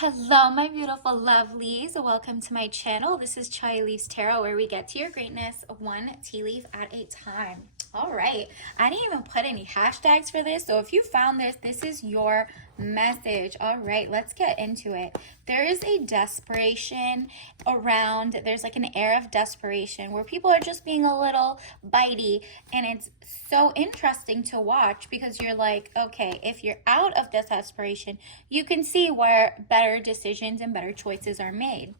Hello, my beautiful lovelies. Welcome to my channel. This is Chai Leaves Tarot, where we get to your greatness one tea leaf at a time. All right. I didn't even put any hashtags for this, so if you found this is your message. All right, let's get into it. There is a desperation around, there's like an air of desperation where people are just being a little bitey, and it's so interesting to watch because you're like, okay, if you're out of this desperation, you can see where better decisions and better choices are made.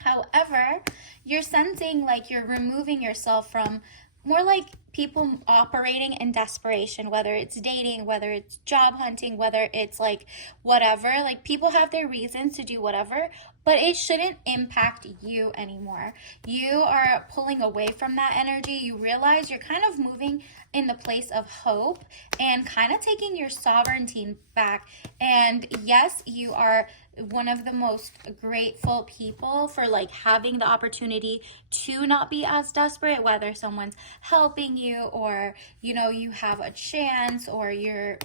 However, you're sensing like you're removing yourself from more like people operating in desperation, whether it's dating, whether it's job hunting, whether it's like whatever. Like people have their reasons to do whatever, but it shouldn't impact you anymore. You are pulling away from that energy. You realize you're kind of moving in the place of hope and kind of taking your sovereignty back. And yes, you are one of the most grateful people for like having the opportunity to not be as desperate, whether someone's helping you or you have a chance, or you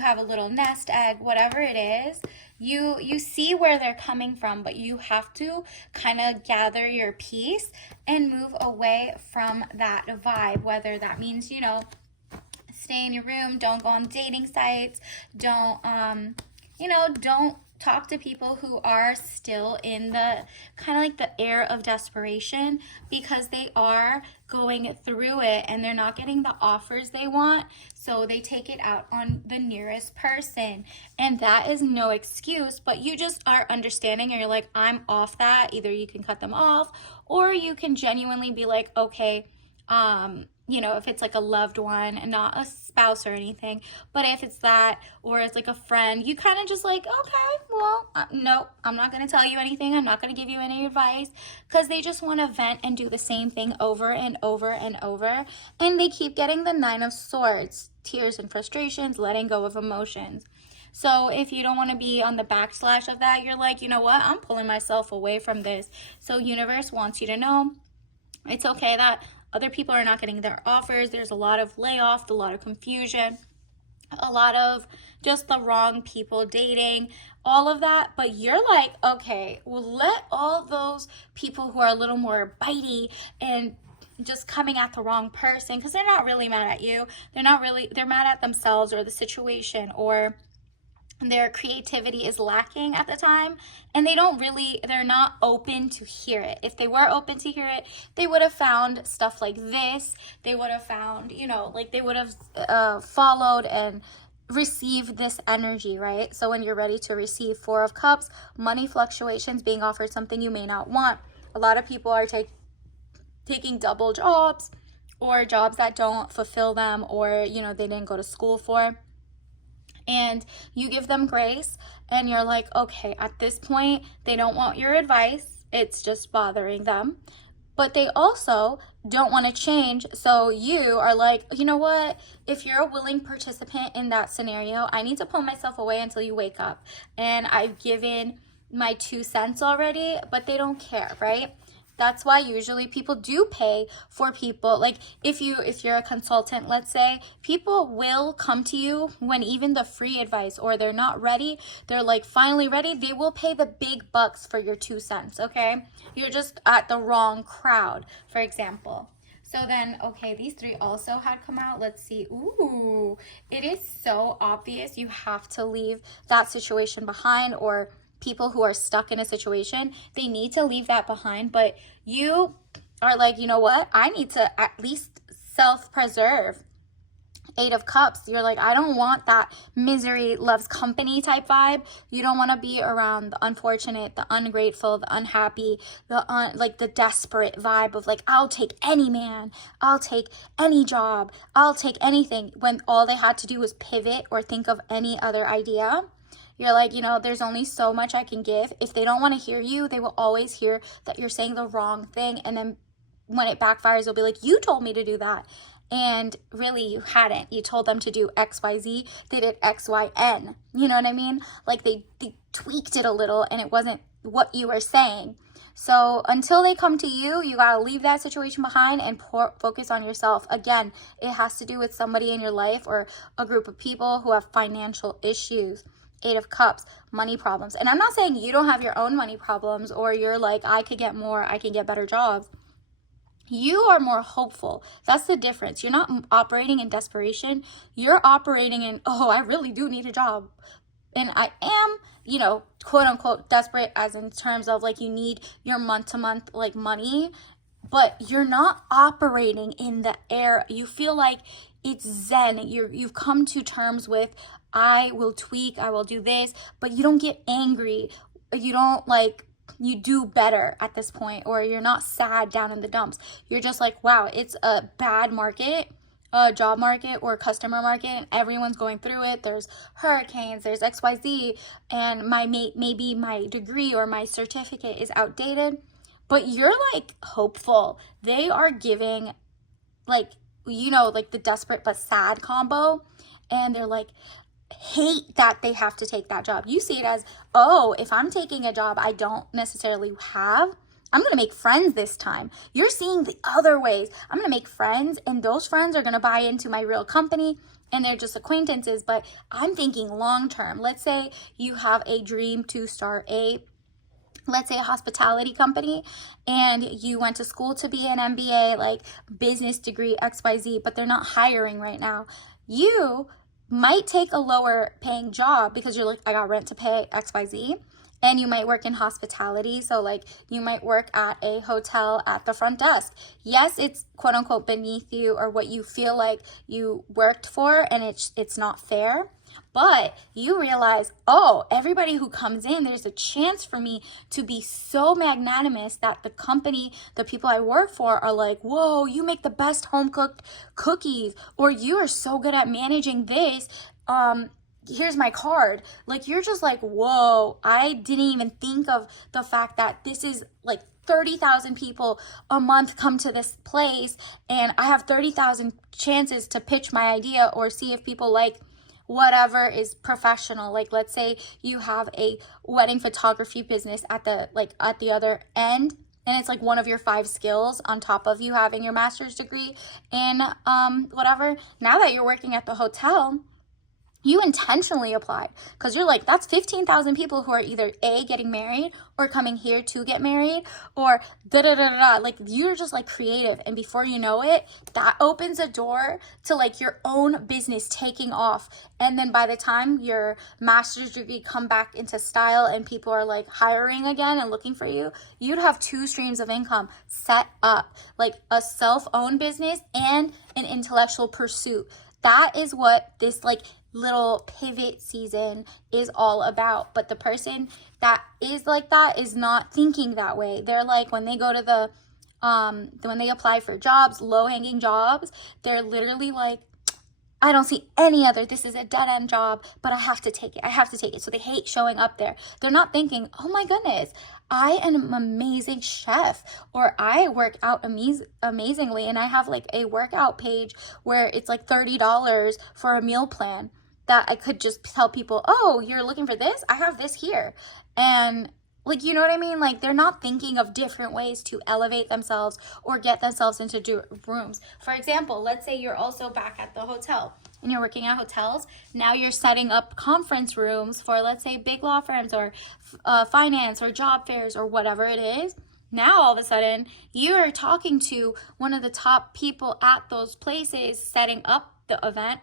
have a little nest egg, whatever it is. You see where they're coming from, but you have to kind of gather your peace and move away from that vibe, whether that means stay in your room, don't go on dating sites, don't talk to people who are still in the kind of like the air of desperation, because they are going through it and they're not getting the offers they want, so they take it out on the nearest person. And that is no excuse, but you just are understanding and you're like, I'm off that. Either you can cut them off, or you can genuinely be like, okay, if it's like a loved one and not a spouse or anything, but if it's that, or it's like a friend, you kind of just like, okay, well, no, I'm not going to tell you anything. I'm not going to give you any advice, because they just want to vent and do the same thing over and over and over. And they keep getting the Nine of Swords, tears and frustrations, letting go of emotions. So if you don't want to be on the backslash of that, you're like, you know what? I'm pulling myself away from this. So universe wants you to know it's okay that other people are not getting their offers. There's a lot of layoff, a lot of confusion, a lot of just the wrong people dating, all of that. But you're like, okay, well, let all those people who are a little more bitey and just coming at the wrong person, because they're not really mad at you. They're mad at themselves or the situation, or their creativity is lacking at the time, and they're not open to hear it. If they were open to hear it, they would have found stuff like this. They would have found, they would have followed and received this energy, right? So when you're ready to receive Four of Cups, money fluctuations, being offered something you may not want. A lot of people are taking double jobs, or jobs that don't fulfill them, or they didn't go to school for. And you give them grace, and you're like, okay, at this point, they don't want your advice. It's just bothering them. But they also don't want to change. So you are like, you know what? If you're a willing participant in that scenario, I need to pull myself away until you wake up. And I've given my 2 cents already, but they don't care, right? That's why usually people do pay for people. Like if you're a consultant, let's say, people will come to you when even the free advice, or they're not ready, they're like finally ready, they will pay the big bucks for your 2 cents, okay? You're just at the wrong crowd, for example. So then, okay, these three also had come out. Let's see. Ooh, it is so obvious you have to leave that situation behind, or people who are stuck in a situation, they need to leave that behind. But you are like, you know what? I need to at least self-preserve. 8 of Cups, you're like, I don't want that misery loves company type vibe. You don't want to be around the unfortunate, the ungrateful, the unhappy, the desperate vibe of like, I'll take any man, I'll take any job, I'll take anything, when all they had to do was pivot or think of any other idea. You're like, there's only so much I can give. If they don't want to hear you, they will always hear that you're saying the wrong thing. And then when it backfires, they'll be like, you told me to do that. And really, you hadn't. You told them to do X, Y, Z. They did X, Y, N. You know what I mean? Like they tweaked it a little, and it wasn't what you were saying. So until they come to you, you got to leave that situation behind and focus on yourself. Again, it has to do with somebody in your life or a group of people who have financial issues. Eight of Cups, money problems. And I'm not saying you don't have your own money problems, or you're like, I could get more, I can get better jobs. You are more hopeful. That's the difference. You're not operating in desperation. You're operating in, oh, I really do need a job. And I am, quote unquote, desperate, as in terms of like you need your month to month like money, but you're not operating in the air. You feel like it's zen. You've come to terms with, I will tweak, I will do this, but you don't get angry. You don't you do better at this point, or you're not sad down in the dumps. You're just like, wow, it's a bad market, job market or customer market, and everyone's going through it. There's hurricanes, there's XYZ, and maybe my degree or my certificate is outdated, but you're like hopeful. They are giving like the desperate but sad combo, and they're like, hate that they have to take that job. You see it as, oh, if I'm taking a job I don't necessarily have, I'm going to make friends this time. You're seeing the other ways. I'm going to make friends, and those friends are going to buy into my real company, and they're just acquaintances, but I'm thinking long term. Let's say you have a dream to start let's say a hospitality company, and you went to school to be an MBA, like business degree XYZ, but they're not hiring right now. You might take a lower paying job because you're like, I got rent to pay XYZ, and you might work in hospitality. So like you might work at a hotel at the front desk. Yes, it's quote unquote beneath you, or what you feel like you worked for, and it's not fair. But you realize, oh, everybody who comes in, there's a chance for me to be so magnanimous that the company, the people I work for are like, whoa, you make the best home cooked cookies, or you are so good at managing this. Here's my card. Like, you're just like, whoa, I didn't even think of the fact that this is like 30,000 people a month come to this place, and I have 30,000 chances to pitch my idea or see if people like whatever is professional. Like, let's say you have a wedding photography business at the other end, and it's like one of your 5 skills on top of you having your master's degree in whatever. Now that you're working at the hotel, you intentionally applied because you're like, that's 15,000 people who are either A, getting married, or coming here to get married, or da-da-da-da-da. Like, you're just like creative, and before you know it, that opens a door to like your own business taking off. And then by the time your master's degree come back into style and people are like hiring again and looking for you, you'd have 2 streams of income set up, like a self-owned business and an intellectual pursuit. That is what this like little pivot season is all about. But the person that is like that is not thinking that way. They're like, when they go to when they apply for jobs, low-hanging jobs, they're literally like, I don't see any other. This is a dead-end job, but I have to take it. I have to take it. So they hate showing up there. They're not thinking, oh my goodness, I am an amazing chef, or I work out amazingly, and I have like a workout page where it's like $30 for a meal plan that I could just tell people, oh, you're looking for this? I have this here. And like, you know what I mean? Like, they're not thinking of different ways to elevate themselves or get themselves into rooms. For example, let's say you're also back at the hotel and you're working at hotels. Now you're setting up conference rooms for, let's say, big law firms or finance or job fairs or whatever it is. Now, all of a sudden, you're talking to one of the top people at those places setting up the event.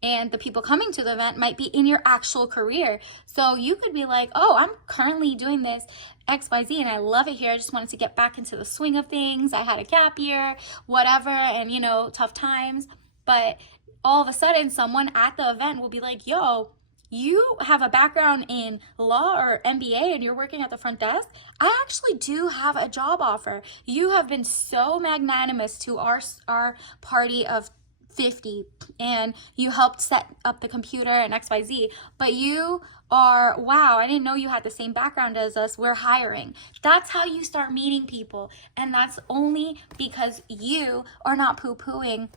And the people coming to the event might be in your actual career. So you could be like, oh, I'm currently doing this XYZ and I love it here. I just wanted to get back into the swing of things. I had a gap year, whatever, and tough times. But all of a sudden, someone at the event will be like, yo, you have a background in law or MBA and you're working at the front desk. I actually do have a job offer. You have been so magnanimous to our party of 50, and you helped set up the computer and XYZ, but you are, wow, I didn't know you had the same background as us. We're hiring. That's how you start meeting people. And that's only because you are not poo-pooing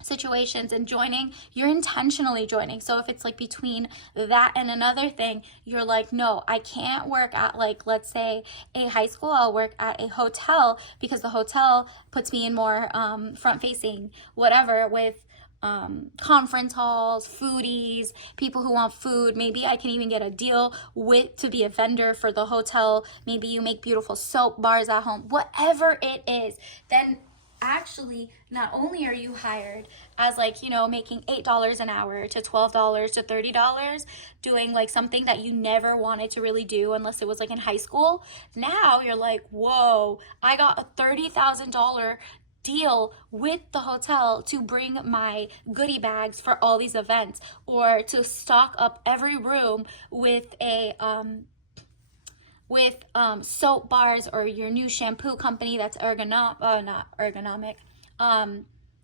situations and joining. You're intentionally joining. So if it's like between that and another thing, you're like, no, I can't work at, like, let's say a high school. I'll work at a hotel because the hotel puts me in more front facing whatever with conference halls, foodies, people who want food. Maybe I can even get a deal with to be a vendor for the hotel. Maybe you make beautiful soap bars at home. Whatever it is, then actually not only are you hired as like, you know, making $8 an hour to $12 to $30, doing like something that you never wanted to really do unless it was like in high school. Now you're like, whoa, I got a $30,000 deal with the hotel to bring my goodie bags for all these events, or to stock up every room with a soap bars, or your new shampoo company that's not ergonomic,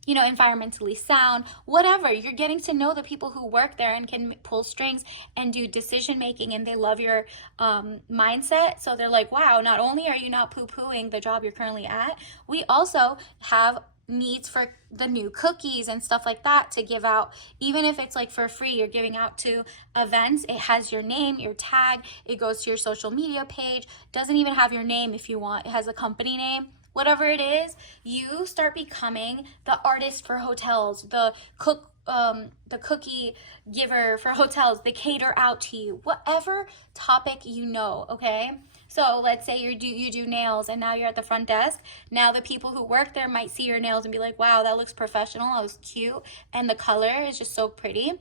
you know, environmentally sound, whatever. You're getting to know the people who work there and can pull strings and do decision making, and they love your mindset. So they're like, wow, not only are you not poo-pooing the job you're currently at, we also have needs for the new cookies and stuff like that to give out. Even if it's like for free, you're giving out to events, it has your name, your tag, it goes to your social media page. Doesn't even have your name if you want, it has a company name. Whatever it is, you start becoming the artist for hotels, the cookie giver for hotels, they cater out to you, whatever topic you know, okay? So let's say you do nails, and now you're at the front desk. Now the people who work there might see your nails and be like, wow, that looks professional, that was cute, and the color is just so pretty.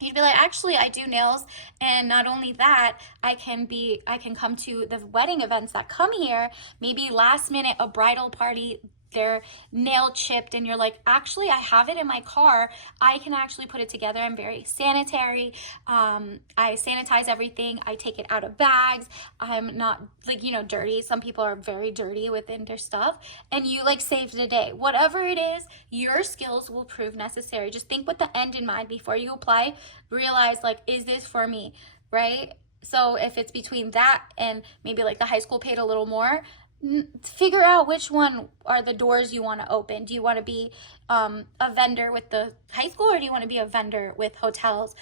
You'd be like, actually, I do nails, and not only that, I can come to the wedding events that come here. Maybe last minute, a bridal party, they're nail chipped, and you're like, actually, I have it in my car. I can actually put it together. I'm very sanitary. I sanitize everything. I take it out of bags. I'm not like, you know, dirty. Some people are very dirty within their stuff, and you like saved the day. Whatever it is, your skills will prove necessary. Just think with the end in mind before you apply. Realize, like, is this for me, right? So if it's between that and maybe like the high school paid a little more, figure out which one are the doors you want to open. Do you want to be a vendor with the high school, or do you want to be a vendor with hotels?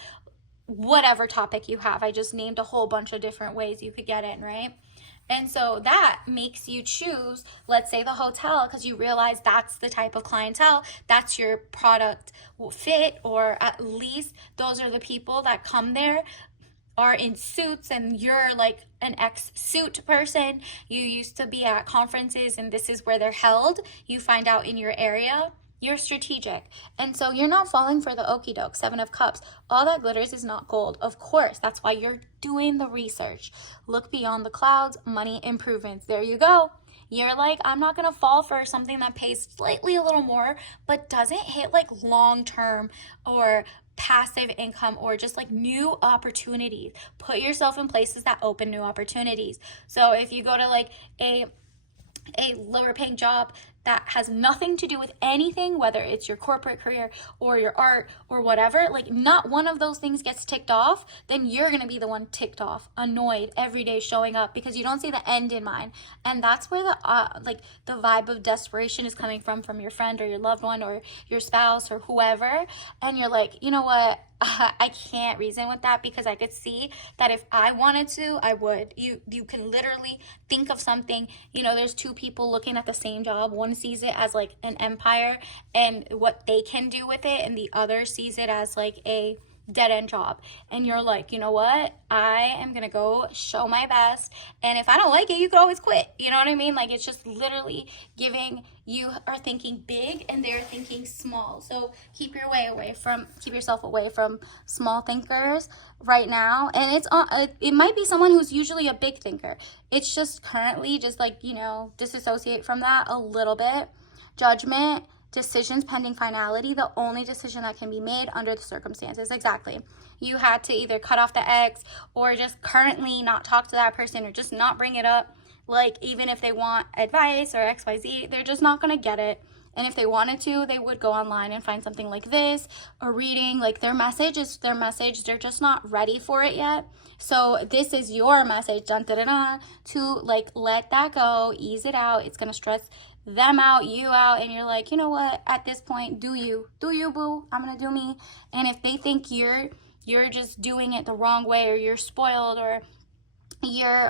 Whatever topic you have. I just named a whole bunch of different ways you could get in, right? And so that makes you choose, let's say, the hotel, because you realize that's the type of clientele, that's your product fit, or at least those are the people that come there are in suits, and you're like an ex-suit person. You used to be at conferences, and this is where they're held. You find out in your area. You're strategic. And so you're not falling for the okie doke, 7 of Cups. All that glitters is not gold. Of course, that's why you're doing the research. Look beyond the clouds, money improvements. There you go. You're like, I'm not going to fall for something that pays slightly a little more, but doesn't hit like long-term or passive income, or just like new opportunities. Put yourself in places that open new opportunities. So if you go to like a lower paying job that has nothing to do with anything, whether it's your corporate career or your art or whatever, like not one of those things gets ticked off, then you're going to be the one ticked off, annoyed every day showing up because you don't see the end in mind. And that's where the vibe of desperation is coming from your friend or your loved one or your spouse or whoever. And you're like, you know what? I can't reason with that, because I could see that if I wanted to, I would. You can literally think of something, you know, there's 2 people looking at the same job. One sees it as like an empire and what they can do with it, and the other sees it as like a dead-end job. And you're like, you know what? I am gonna go show my best, and if I don't like it, you can always quit. You know what I mean? Like, it's just literally giving, you are thinking big and they're thinking small. So keep yourself away from small thinkers right now. And it might be someone who's usually a big thinker. It's just currently just like, you know, disassociate from that a little bit. Judgment, decisions pending finality, the only decision that can be made under the circumstances. Exactly. You had to either cut off the ex, or just currently not talk to that person, or just not bring it up. Like, even if they want advice or XYZ, they're just not going to get it. And if they wanted to, they would go online and find something like this, or reading. Like, their message is their message. They're just not ready for it yet. So this is your message, dun, dun, dun, dun, to like let that go, ease it out. It's going to stress them out, you out, and you're like, you know what, at this point, do you boo, I'm gonna do me. And if they think you're just doing it the wrong way, or you're spoiled, or your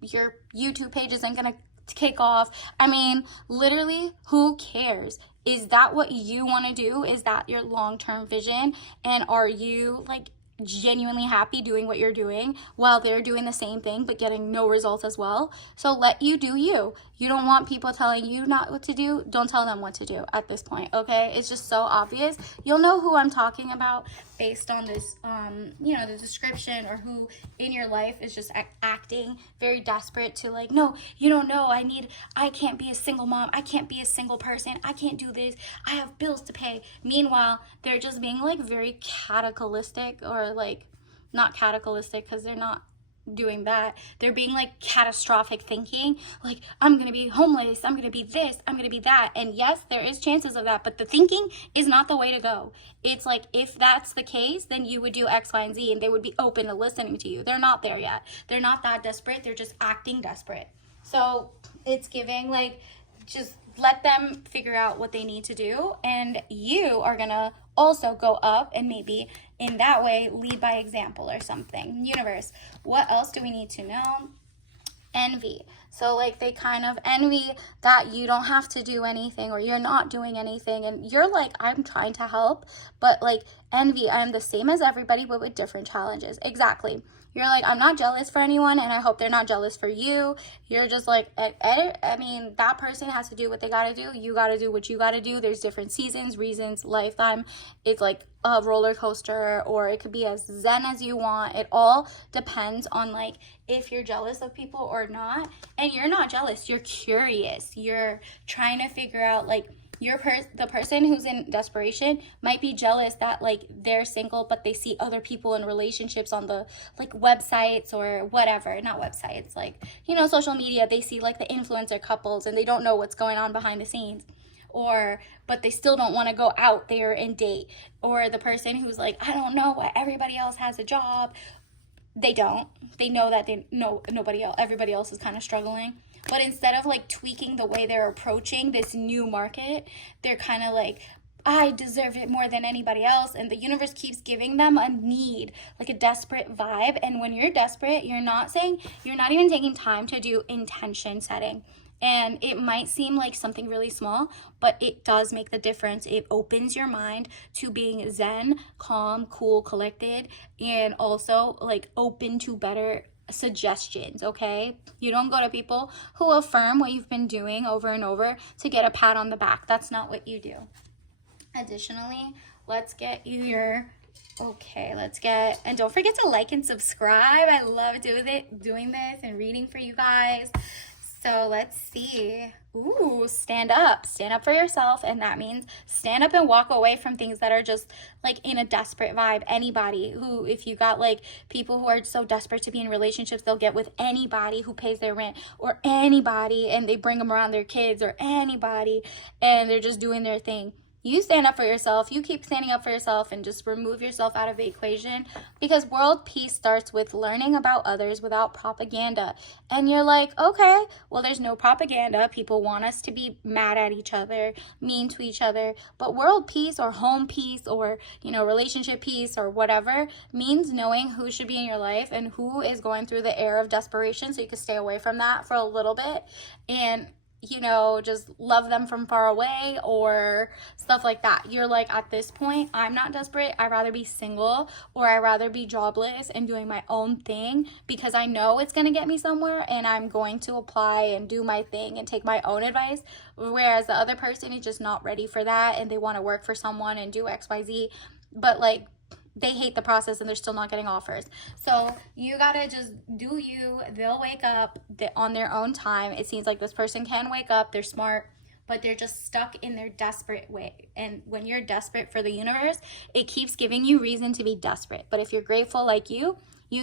YouTube page isn't gonna kick off. I mean, literally, who cares? Is that what you want to do? Is that your long-term vision? And are you like genuinely happy doing what you're doing while they're doing the same thing but getting no results as well? So let you do you. You don't want people telling you not what to do. Don't tell them what to do at this point, okay? It's just so obvious. You'll know who I'm talking about based on this, the description, or who in your life is just acting very desperate to like, no, you don't know. I can't be a single mom. I can't be a single person. I can't do this. I have bills to pay. Meanwhile, they're just being like very cataclysmic, or like not cataclysmic because they're not doing that. They're being like catastrophic thinking, like, I'm gonna be homeless, I'm gonna be this, I'm gonna be that. And yes, there is chances of that, but the thinking is not the way to go. It's like, if that's the case, then you would do X, Y, and Z, and they would be open to listening to you. They're not there yet. They're not that desperate. They're just acting desperate. So it's giving like, just let them figure out what they need to do, and you are gonna also go up and maybe in that way lead by example or something. Universe, what else do we need to know? Envy. So like, they kind of envy that you don't have to do anything, or you're not doing anything, and you're like, I'm trying to help, but like, envy, I'm the same as everybody but with different challenges. Exactly. You're like, I'm not jealous for anyone, and I hope they're not jealous for you. You're just like, I mean, that person has to do what they gotta do. You gotta do what you gotta do. There's different seasons, reasons, lifetime. It's like a roller coaster, or it could be as zen as you want. It all depends on like if you're jealous of people or not. And you're not jealous. You're curious. You're trying to figure out like, the person who's in desperation might be jealous that like they're single, but they see other people in relationships on the like websites or whatever, not websites, like, social media. They see like the influencer couples and they don't know what's going on behind the scenes, but they still don't want to go out there and date. Or the person who's like, I don't know why everybody else has a job. They don't. They know that everybody else is kind of struggling. But instead of like tweaking the way they're approaching this new market, they're kind of like, I deserve it more than anybody else. And the universe keeps giving them a need, like a desperate vibe. And when you're desperate, you're not even taking time to do intention setting. And it might seem like something really small, but it does make the difference. It opens your mind to being zen, calm, cool, collected, and also like open to better suggestions, okay? You don't go to people who affirm what you've been doing over and over to get a pat on the back. That's not what you do. Additionally, let's get you your... and don't forget to like and subscribe. I love doing this and reading for you guys. So let's see. Ooh, stand up for yourself. And that means stand up and walk away from things that are just like in a desperate vibe. Anybody who, if you got like people who are so desperate to be in relationships, they'll get with anybody who pays their rent, or anybody, and they bring them around their kids, or anybody, and they're just doing their thing. You stand up for yourself. You keep standing up for yourself and just remove yourself out of the equation, because world peace starts with learning about others without propaganda. And you're like, okay, well, there's no propaganda. People want us to be mad at each other, mean to each other. But world peace, or home peace, or, relationship peace, or whatever, means knowing who should be in your life and who is going through the air of desperation, so you can stay away from that for a little bit and just love them from far away, or stuff like that. You're like, at this point, I'm not desperate. I'd rather be single, or I'd rather be jobless and doing my own thing, because I know it's going to get me somewhere, and I'm going to apply and do my thing and take my own advice. Whereas the other person is just not ready for that, and they want to work for someone and do XYZ, but like, they hate the process and they're still not getting offers. So you gotta just do you. They'll wake up on their own time. It seems like this person can wake up. They're smart, but they're just stuck in their desperate way. And when you're desperate for the universe, it keeps giving you reason to be desperate. But if you're grateful like you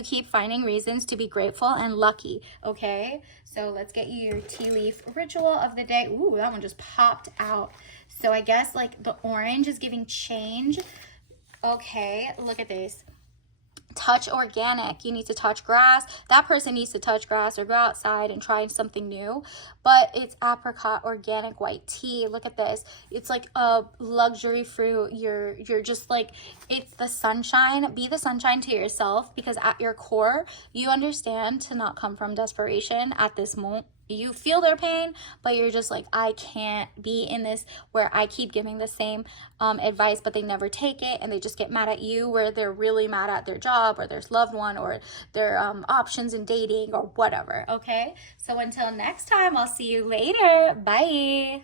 keep finding reasons to be grateful and lucky, okay? So let's get you your tea leaf ritual of the day. Ooh, that one just popped out. So I guess like the orange is giving change. Okay, look at this. Touch organic. You need to touch grass. That person needs to touch grass or go outside and try something new. But it's apricot organic white tea. Look at this. It's like a luxury fruit. You're just like, it's the sunshine. Be the sunshine to yourself, because at your core, you understand to not come from desperation at this you feel their pain, but you're just like, I can't be in this where I keep giving the same advice, but they never take it, and they just get mad at you, where they're really mad at their job or their loved one or their options in dating or whatever. Okay, so until next time, I'll see you later. Bye.